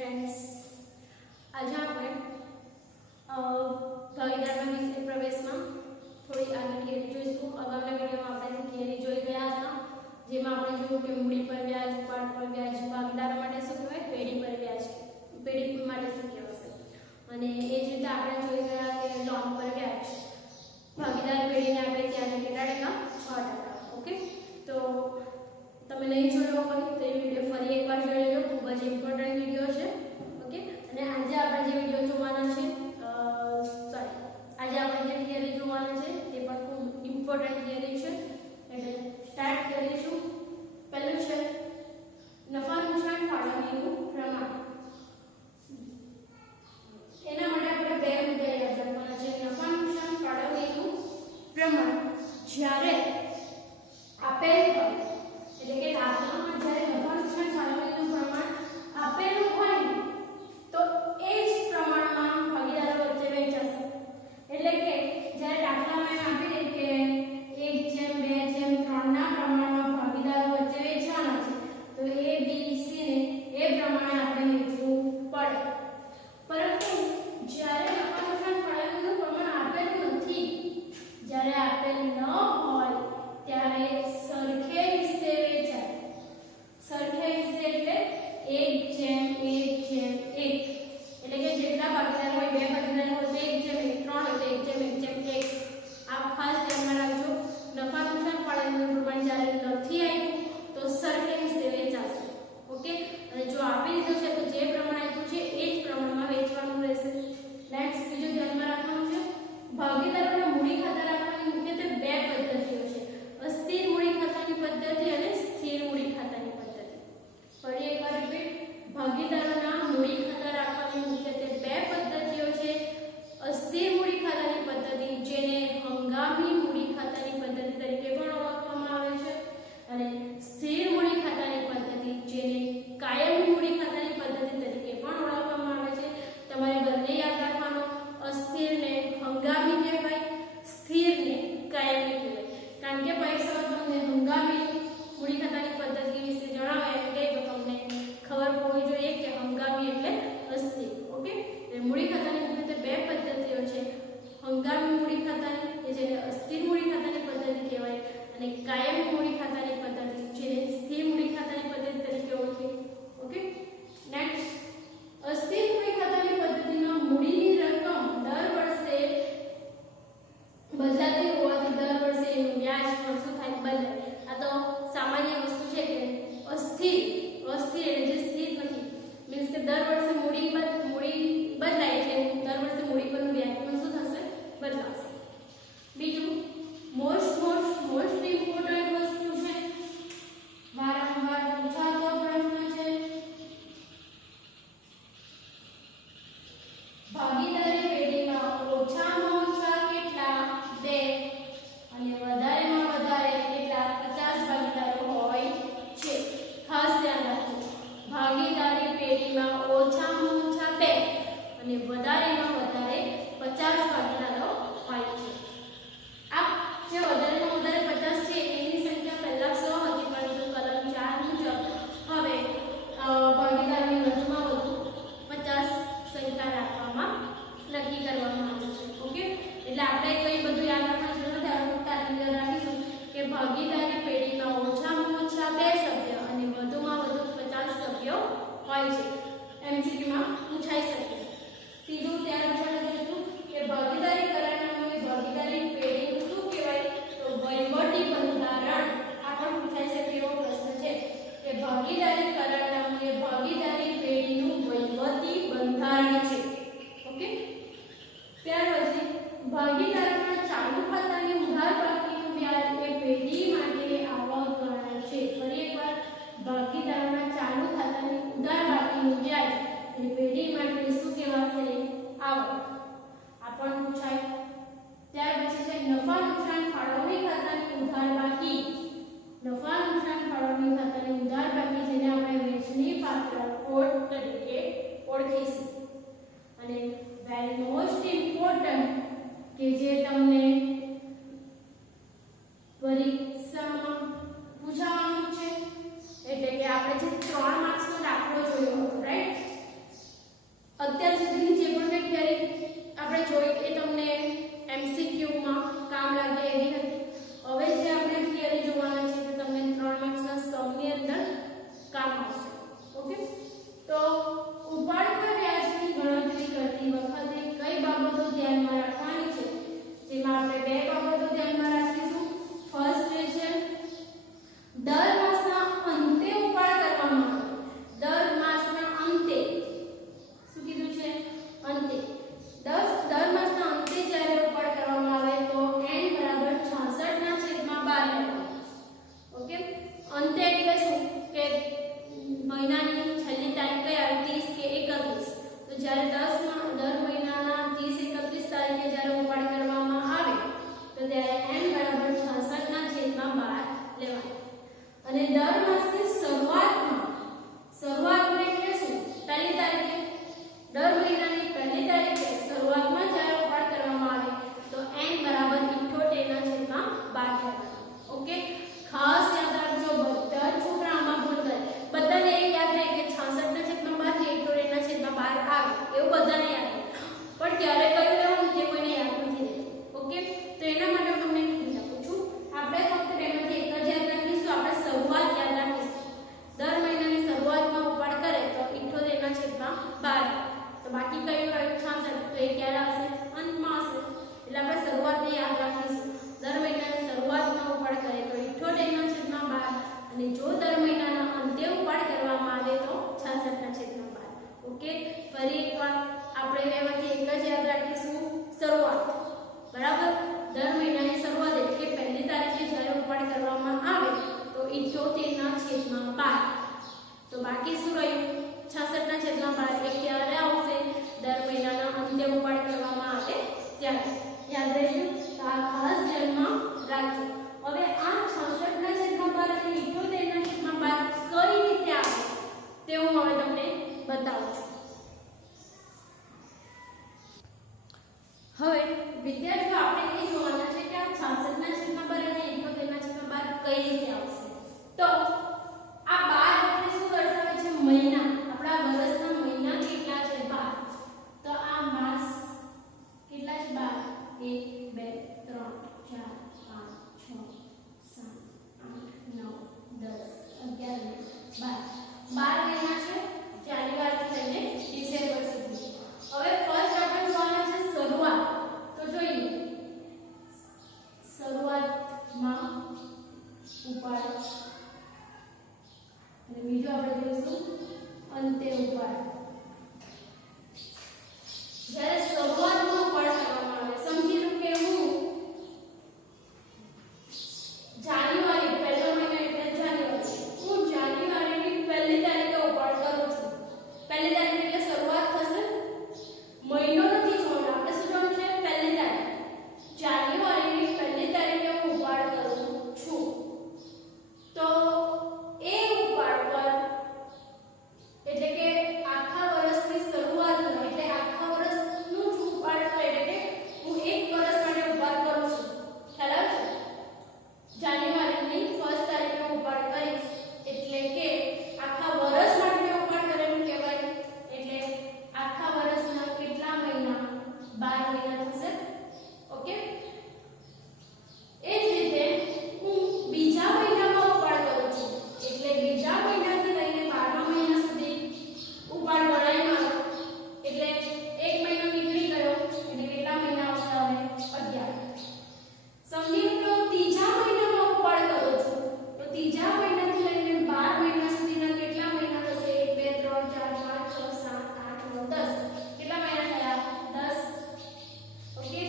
Friends, आज આપણે ભાગીદારીના વિષય પ્રવેશમાં થોડી આગળ થિયરી જોઈશું। અગાઉના વિડિયોમાં આપણે થિયરી જોઈ ગયા હતા, જેમાં આપણે જોયું કે મૂડી પર વ્યાજ, ઉપાડ પર વ્યાજ, ભાગીદાર માટે શું કહેવાય, પેઢી પર વ્યાજ, પેઢી માટે શું કહેવાય, અને એ જ રીતે આપણે જોઈ ગયા કે લોન પર વ્યાજ ભાગીદાર પેઢીને આપણે ત્યારે કેટલા ટકા 6%। ઓકે, તો તમે નહીં જોયો હોય તો એ વિડિયો ફરી એકવાર જોઈ લેજો, ખૂબ જ ઇમ્પોર્ટન્ટ વિડિયો છે। ઓકે, અને આજે આપણે જે વિડિયો જોવાના છે આજે આપણે જે થિયરી જોવાના છે તે પણ ખૂબ ઇમ્પોર્ટન્ટ થિયરી છે, એટલે સ્ટાર્ટ કરીશું। પહેલું છે નફા નુકસાન ફાળવણીનું પ્રમાણ। એના માટે આપણે બે મુદ્દા યાદ રાખવાના છે। નફા નુકસાન ફાળવણીનું પ્રમાણ જ્યારે આપેલ હોય, એટલે કે દાખલામાં જ્યારે નફા નુકસાન ફાળવણીનું પ્રમાણ આપેલું હોય તો એ જ પ્રમાણમાં ભાગીદારો વચ્ચે વહેંચાશે। એટલે કે જ્યારે દાખલામાં એમ આપી દે કે 1:2:3 ના પ્રમાણમાં ભાગીદારો વચ્ચે વહેંચવાના છે, તો A B C ને એ પ્રમાણે આપણે વહેંચવું પડે। પરંતુ જ્યારે નફા નુકસાન ફાળવણીનું પ્રમાણ આપેલું નથી, જ્યારે આપેલ ન હોય ત્યારે સરખે હિસ્સે વહેંચાય। સરખે હિસ્સે એટલે 1:1:1, એટલે કે જેટલા ભાગીદાર હોય, બે ભાગીદાર હોય તો 1:1, 3 હોય તો 1:1:1। આ ખાસ ધ્યાનમાં રાખજો, નફા નુકસાન ફાળવણીનું પ્રમાણ જ્યારે નથી આવ્યું તો સરખે હિસ્સે વહેંચાશે। ઓકે, અને જો આપી દીધું છે તો જે પ્રમાણ આપ્યું છે એ જ પ્રમાણમાં વહેંચવાનું રહેશે। નેક્સ્ટ બીજું ધ્યાનમાં રાખવાનું છે, ભાગીદારોના મૂડી ખાતા રાખવાની મુખ્યત્વે બે પદ્ધતિઓ છે, અસ્થિર મૂડી ખાતાની પદ્ધતિ અને સ્થિર મૂડી ખાતાની પદ્ધતિ। ફરી એકવાર રિપીટ, ભાગીદારોના મૂડી ખાતા રાખવાની મુખ્યત્વે બે પદ્ધતિઓ છે, અસ્થિર મૂડી ખાતાની પદ્ધતિ જેને હંગામી મૂડી ખાતાની પદ્ધતિ તરીકે પણ ઓળખવામાં આવે છે, અને સ્થિર મૂડી ખાતાની પદ્ધતિ જેને કાયમી મૂડી ખાતાની પદ્ધતિ તરીકે પણ ઓળખવામાં આવે છે। તમારે બંને યાદ રાખવાનો, અસ્થિરને હંગામી કહેવાય, સ્થિરને કાયમી કહેવાય। કારણ કે પરીક્ષામાં તમને હંગામી મૂડી ખાતાની પદ્ધતિ વિશે જણાવે એમ કે તો તમને ખબર હોવી જોઈએ કે હંગામી એટલે અસ્થિર। ઓકે, એટલે મૂડી ખાતાની મુખ્યત્વે બે પદ્ધતિઓ છે, હંગામી મૂડી ખાતાની કે જેને અસ્થિર મૂડી ખાતાની પદ્ધતિ કહેવાય, અને કાયમી મૂડી ખાતાની પદ્ધતિ જેને સ્થિર મૂડી ખાતાની પદ્ધતિ તરીકે ઓળખીએ। ઓકે, નેક્સ્ટ, અસ્થિર મૂડી ખાતાની પદ્ધતિમાં મૂડીની રકમ દર વર્ષે બદલાતી હોવાથી દર વર્ષે એનું વ્યાજ પણ શું થાય, બદલાય। આ તો સામાન્ય વસ્તુ છે કે અસ્થિર એટલે જે સ્થિર નથી, મીન્સ કે દર વર્ષે મૂડી બદલાય એટલે દર વર્ષે મૂડી પરનું વ્યાજ પણ શું થશે, બદલાશે। બીજું મોસ્ટ ઇમ્પોર્ટન્ટ વસ્તુ છે યાદ રહેજો. તો આ ખાસ ધ્યાનમાં રાખજો. હવે આ 66/12 અને 78/12 કઈ રીતે આવે તે હું હવે તમને બતાવું છું. હવે વિદ્યાર્થીઓ આપણે એ જોવાના છે કે આ 66/12 અને 78/12 કઈ રીતે આવશે. તો આ 12 આપણે શું દર્શાવે છે? મહિના. આપણા વર્ષના મહિના કેટલા છે? 12. તો આ માસ કેટલા છે? 12 1 2 3 4 5 6 7 8 9 10 11 12 મહિના છે જાન્યુઆરી થી લઈને ડિસેમ્બર સુધી. હવે ફર્સ્ટ આપણે જોવાના છે શરૂઆત. તો જોઈએ શરૂઆતમાં ઉપાડ અને બીજું આપણે જોઈશું અંતે ઉપાડ. જ્યારે શરૂઆતમાં ઉપાડ કરવામાં આવે સમજી લો કે હું જાન્યુઆરી પહેલો મહિનો એટલે જાન્યુઆરી હું જાન્યુઆરીની પહેલી તારીખે ઉપાડ કરું છું. પહેલી તારીખ એટલે શરૂઆત થશે. મહિનો નથી જોવાનો આપણે શું જોવાનું છે? પહેલી તારીખ. જાન્યુઆરીની પહેલી તારીખે હું ઉપાડ કરું છું. તો એ ઉપાડ પર એટલે કે આખા વર્ષની શરૂઆતનો એટલે આખા વર્ષનું જ ઉપાડ પર એટલે કે હું એક વર્ષ માટે ઉપાડ કરું છું. ખ્યાલ આવે છે? જાન્યુઆરીની ફર્સ્ટ તારીખે હું ઉપાડ કરીશ એટલે કે આખા વર્ષ માટે મેં ઉપાડ કરેલું કહેવાય. એટલે આખા વર્ષના કેટલા મહિના? 12 મહિના થશે. ઓકે. એ જ રીતે હું બીજા મહિનામાં ઉપાડ કરું છું એટલે બીજા મહિનાથી લઈને 12મા મહિના સુધી ઉપાડ ગણાય મારો. એટલે એક મહિનો નીકળી ગયો એટલે કેટલા મહિના આવશે? હવે 11. સમજી લો ત્રીજા મહિનામાં ઉપાડ કરું છું તો ત્રીજા મહિનાથી લઈને 12 મહિના સુધીના કેટલા મહિના થશે? 1 2 3 4 5 6 7 8 9 10. કેટલા મહિના થયા? 10. ઓકે.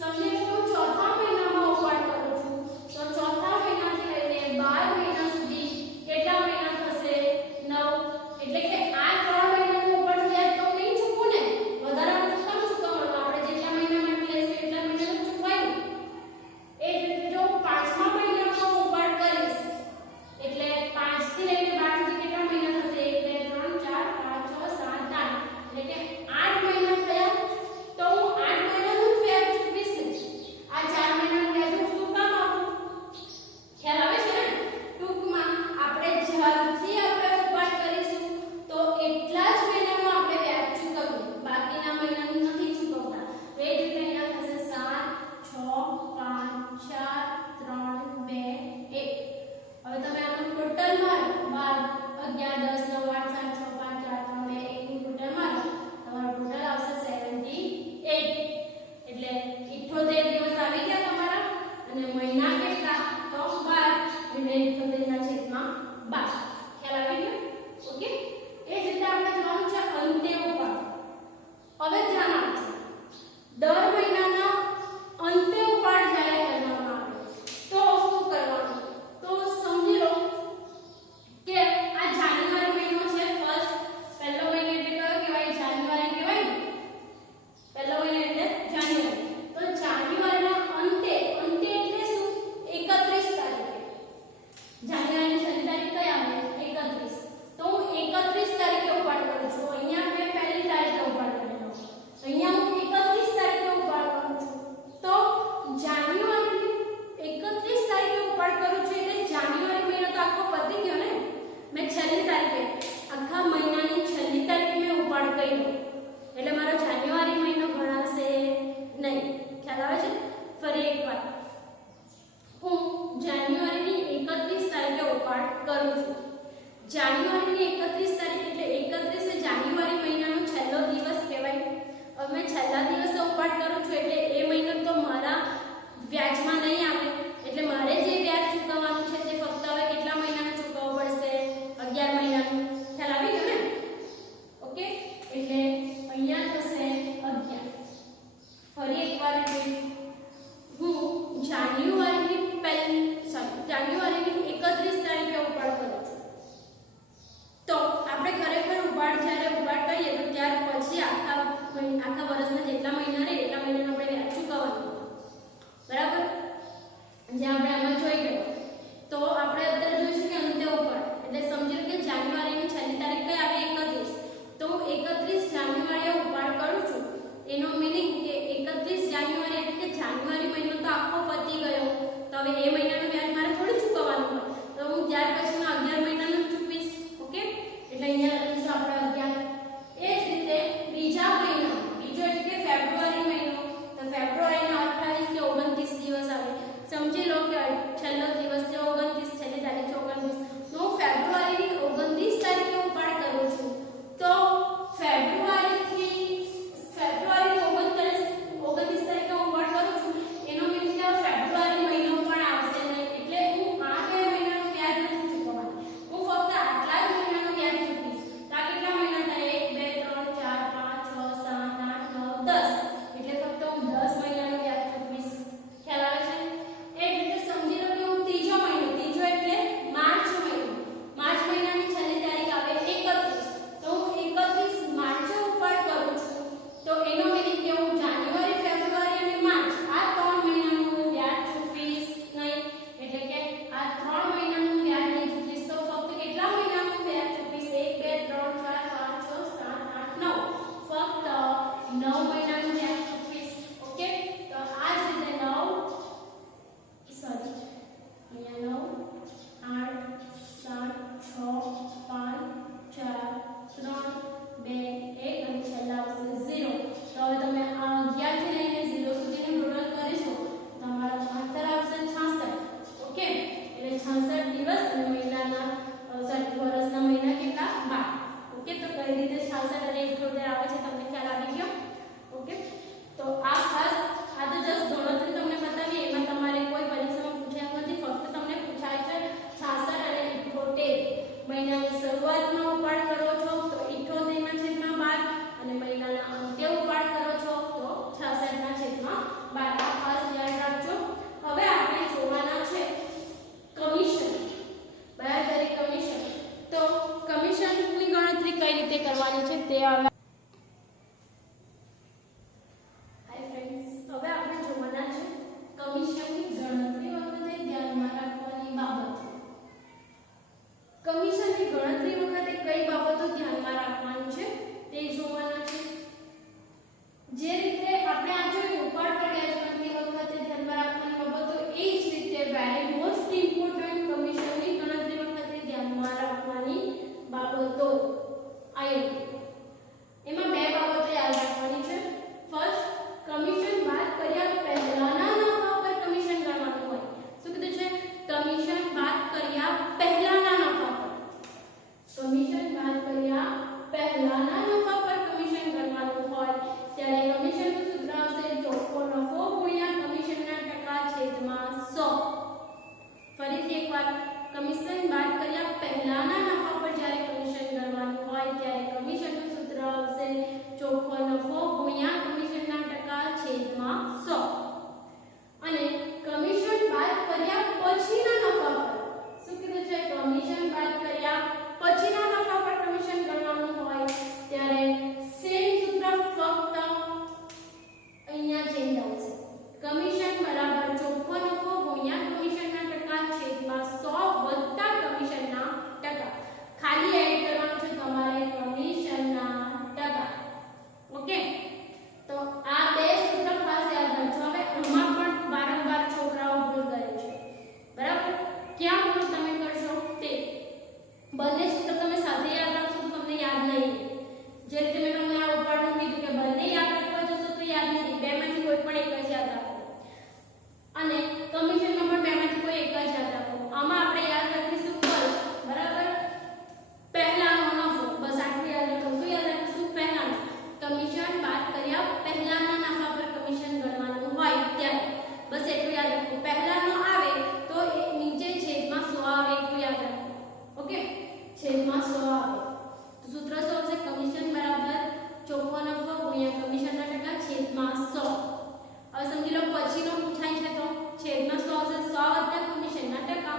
સમજી લો હું ચોથા મહિનામાં ઉપાડ કરું છું તો ચોથા મહિનાથી લઈને 12 મહિના સુધી કેટલા મહિના થશે? 9. એટલે કે આ 3 મહિનાનો ઉપાડ વ્યાજ તો નહીં ચૂકવું ને. વધારાનું શું કામ ચૂકવવાનું? આપણે જેટલા મહિના માટે લઈશું એટલા મહિનાનું ચૂકવાય. એ જ રીતે જો હું 5મા મહિનામાં ઉપાડ કરીશ એટલે 5 થી લઈને 12 સુધી કેટલા મહિના થશે? 1 2 3 4 5 6 7 8 એટલે કે 8 મહિના થયા. તો હું 8 મહિનાનું જ વ્યાજ ચૂકવીશ ને. આ 4 મહિનાનું વ્યાજ હું શું કામ આપું? ખ્યાલ આવે છે ને? ટૂંકમાં આપણે જ્યારથી આપણે ઉપાડ કરીશું તો એટલા જ મહિનામાં આપણે વ્યાજ ચૂકવીએ. બાકીના મહિનાનું નથી ચૂકવતા. તો એ જ રીતે અહીંયા થશે 7 6 5 4 3 2 1. હવે તમે આનું ટોટલ મારો 12 11 10 9 8 7 6 5 4 3 2 1 નું ટોટલ મારો તમારો ટોટલ આવશે 78. એટલે 78 દિવસ આવી ગયા તમારા. અને મહિના કેટલા? તો 12 એટલે 78/12. ખ્યાલ આવી ગયો? ઓકે. એ જ રીતે આપણે જોવાનું છે અંતે ઉપાડ. હવે ધ્યાન આપજો. દર મહિનાના અંતે ઉપાડ જ્યારે કરવામાં આવે તો શું કરવાનું? તો સમજી લો કે આ જાન્યુઆરી મહિનો છે. ફર્સ્ટ પહેલો મહિનો એટલે કયો કહેવાય? જાન્યુઆરી કહેવાય ને. પહેલો મહિનો એટલે જાન્યુઆરી. તો જાન્યુઆરીના અંતે અંતે એટલે શું? 31 તારીખે. જાન્યુઆરીની છેલ્લી તારીખ કઈ આવે? 31. તો હું 31 તારીખે ઉપાડ કરું છું. અહીંયા મેં પહેલી તારીખે ઉપાડ કરેલો. અહીંયા હું 31 તારીખે ઉપાડ કરું છું. તો જાન્યુઆરીની 31 તારીખે ઉપાડ કરું છું એટલે જાન્યુઆરી મહિનો તો આખો પતી ગયો ને. મેં છેલ્લી તારીખે આખા મહિનાની છેલ્લી તારીખે મેં ઉપાડ કર્યો એટલે મારો જાન્યુઆરી મહિનો ગણાશે નહીં. ખ્યાલ આવે છે? ફરી એકવાર હું જાન્યુઆરીની 31 તારીખે ઉપાડ કરું છું. જાન્યુઆરીની 31 તારીખ એટલે 31 એ જાન્યુઆરી મહિનાનો છેલ્લો દિવસ કહેવાય. હવે મેં છેલ્લા દિવસે ઉપાડ કરું છું એટલે એ મહિનો તો મારા વ્યાજમાં નહીં આવે. એટલે મારે જે વ્યાજ ચૂકવવાનું છે તે ફક્ત હવે કેટલા મહિનાનું ચૂકવવું પડશે? 11 મહિનાનું. ખ્યાલ આવી ગયો ને? ઓકે. એટલે અહીંયા થશે 11. ફરી એકવાર હું જાન્યુઆરીની 31 તારીખે ઉપાડ કરું છું. તો આપણે ખરેખર ઉપાડ જ્યારે ઉપાડ કરીએ તો ત્યાર પછી આખા વર્ષના જેટલા મહિના રહે એટલા મહિનાનું આપણે કમિશનની ગણતરી વખતે ધ્યાનમાં રાખવાની બાબતો. કમિશનની ગણતરી વખતે કઈ બાબતો ધ્યાનમાં રાખવાની છે તે જોવાના છે. જે રીતે આપણે આ જોયું ઉપાડ પર વ્યાજ ગણતરી વખતે ધ્યાનમાં રાખવાની બાબતો, એ જ રીતે વેરી મોસ્ટ ઇમ્પોર્ટન્ટ કમિશનની ગણતરી વખતે ધ્યાનમાં રાખવાની બાબતો આવી. એમાં બે બાબતો યાદ રાખવાની છે. ફર્સ્ટ, કમિશન બાદ કર્યા પહેલાના નફા પર કમિશન ગણવાનું હોય. શું કીધું છે? કમિશન બાદ કર્યા પહેલાના નફા પર. કમિશન બાદ કર્યા પહેલાના નફા પર કમિશન ગણવાનું હોય ત્યારે કમિશનનું સૂત્ર આવશે ચોખ્ખો નફો ગુણ્યા કમિશનના ટકા છેદમાં 100. ફરીથી એકવાર, કમિશન બાદ કર્યા પહેલાના નફા પર જ્યારે કમિશન ગણવાનું હોય ત્યારે કમિશનનું સૂત્ર આવશે ચોખ્ખો નફો ગુણ્યા કમિશનના ટકા છેદમાં 100. અને કમિશન બાદ કર્યા પછીના નફા પર, શું કીધું છે? કમિશન બાદ કર્યા પછીના નફા પર કમિશન ગણવાનું હોય ત્યારે સેમ સૂત્ર, ફક્ત અહીંયા ચેન્જ આવશે. કમિશન બરાબર ચોખ્ખો નફો ગુણ્યા કમિશનના ટકા છેદમાં 100 વત્તા કમિશનના ટકા. ખાલી એડ કરવાનું છે તમારે કમિશનના ટકા. ઓકે, તો આ બે સૂત્ર ખાસ યાદ રાખજો. હવે આમાં પણ વારંવાર છોકરાઓ ભૂલ કરે છે, બરાબર? ક્યાં ભૂલ તમે કરશો તે બંને સૂત્ર તમે સાથે યાદ રાખશો તો તમને યાદ નહીં. જે રીતે મેં તમને આ ઉપાડનું કીધું કે બંને યાદ રાખવા જશો તો યાદ નહીં. બેમાંથી કોઈ પણ એક જ યાદ રાખો. અને કમિશનમાં પણ બેમાંથી કોઈ એક જ યાદ રાખો. આમાં આપણે યાદ રાખીશું ફર્સ્ટ, બરાબર? પહેલાનો નફો, બસ આટલું યાદ રાખો. શું યાદ રાખીશું? પહેલાનો. કમિશન બાદ કર્યા પહેલાના નફા પર કમિશન ગણવાનું હોય ત્યારે બસ એટલું યાદ રાખો. પહેલાનો આવે તો એ નીચે છેદમાં 100 આવે એટલું યાદ રાખો. ઓકે, છેદમાં 100 આવે તો સૂત્ર શું આવશે? કમિશન બરાબર ચોખ્ખો નફો ગુણ્યા કમિશનના ટકા છેદમાં 100. હવે સમજી લો પછીનો પૂછાય છે તો છેદમાં 100 આવશે, 100 વત્તા કમિશનના ટકા.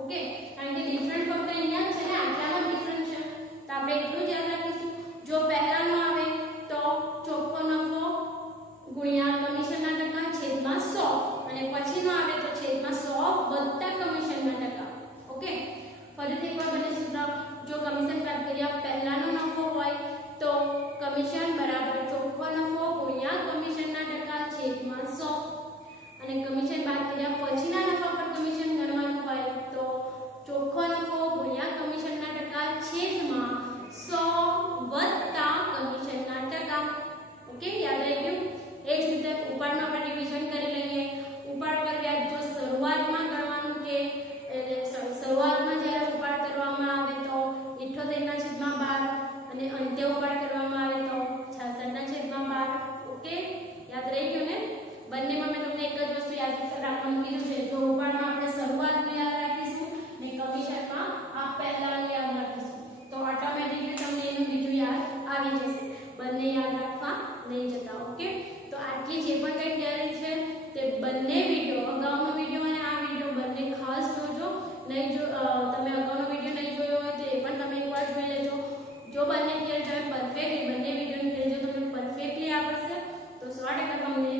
ઓકે, કારણ કે ડિફરન્ટ ફક્ત અહીંયા જ છે ને, આટલામાં ડિફરન્ટ છે તો આપણે એટલું જ યાદ રાખીશું. જો પહેલાનો આવે તો ચોખ્ખો નફો ગુણ્યા કમિશનના ટકા છેદમાં 100 અને પછીનો આવે તો છેદમાં 100 વત્તા કમિશનના ટકા. ઓકે, ફરીથી એકવાર બંને સૂત્ર. જો કમિશન બાદ કર્યા પહેલાનો નફો હોય તો કમિશન બરાબર ચોખ્ખો નફો ગુણ્યા કમિશનના ટકા છેદમાં 100 અને કમિશન બાદ કર્યા પછીના નફા પર કમિશન ગણવાનું હોય તો ચોખ્ખો નફો ગુણ્યા કમિશનના ટકા છેદમાં 100 વત્તા કમિશનના ટકા. ઓકે, યાદ રહી ગયું? એ જ રીતે ઉપાડનું આપણે રિવિઝન કરી લઈએ. ઉપાડ પર વ્યાજ જો શરૂઆતમાં ગણવાનું કે શરૂઆતમાં જ્યારે ઉપાડ કરવામાં આવે તો 78/12 અને અંતે ઉપાડ કરવામાં આવે તો 66/12. ઓકે, યાદ રહી ગયું ને? બંનેમાં મેં તમને એક જ વસ્તુ યાદ રાખવાનું કીધું છે. જો ઉપાડમાં આપણે શરૂઆતનું યાદ રાખીશું ને કમિશનમાં આ પહેલાનું યાદ રાખીશું તો ઓટોમેટિકલી તમને એનું બીજું યાદ આવી જશે. બંને યાદ રાખવા નહીં જતા. ઓકે, તો આટલી જે પણ કંઈ થિયરી છે તે બંને વિડીયો, અગાઉનો વિડીયો અને આ વિડીયો બંને ખાસ જોજો. નહીં જો તમે અગાઉનો વિડીયો નહીં જોયો હોય તો એ પણ તમે એકવાર જોઈ લેજો. જો બંને થિયરી તમે પરફેક્ટલી બંને વિડીયોની થિયરી જો તમને પરફેક્ટલી આવડશે તો 100% તમને